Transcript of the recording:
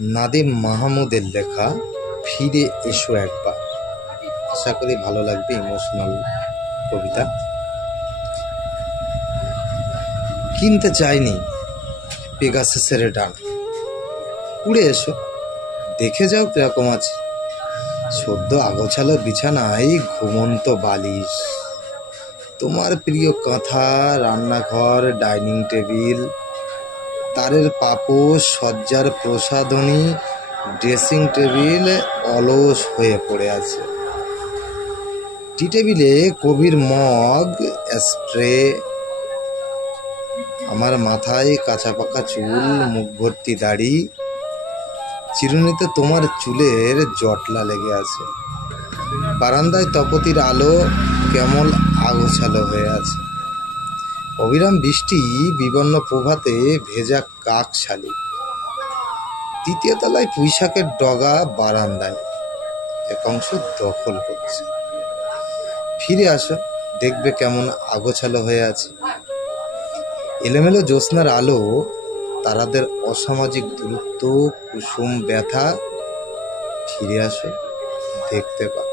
নাদিম মাহমুদের লেখা ফিরে এসো একবার। আশা করি ভালো লাগবে। ইমোশনাল কবিতা। কিনতে চাইনি পেগাসাসের ডানা, উড়ে এসো দেখে যাও কিরকম আছে। সদ্য আগোছালো বিছানায় ঘুমন্ত বালিশ, তোমার প্রিয় কাঁথা, রান্নাঘর, ডাইনিং টেবিল, তারের পাপোশ, সজ্জার প্রসাধনী, ড্রেসিং টেবিল অলস হয়ে পড়ে আছে। টি টেবিলে কবির মগ, স্প্রে, আমার মাথায় কাঁচা পাকা চুল, মুখ ভর্তি দাড়ি, চিরুনিতে তোমার চুলের জটলা লেগে আছে। বারান্দায় তপতির আলো কেমন আগোছালো হয়ে আছে। অবিরাম বৃষ্টি, বিবর্ণ প্রভাতে ভেজা কাক শালিক। তৃতীয় তলায় পুঁইশাকের ডগা বারান্দায় এক অংশ দখল করছে। ফিরে আসো দেখবে কেমন আগোছালো হয়ে আছে। এলোমেলো জ্যোৎস্নার আলো, তারাদের অসামাজিক দূরত্ব, কুসুম ব্যথা। ফিরে আসো দেখতে পাবে।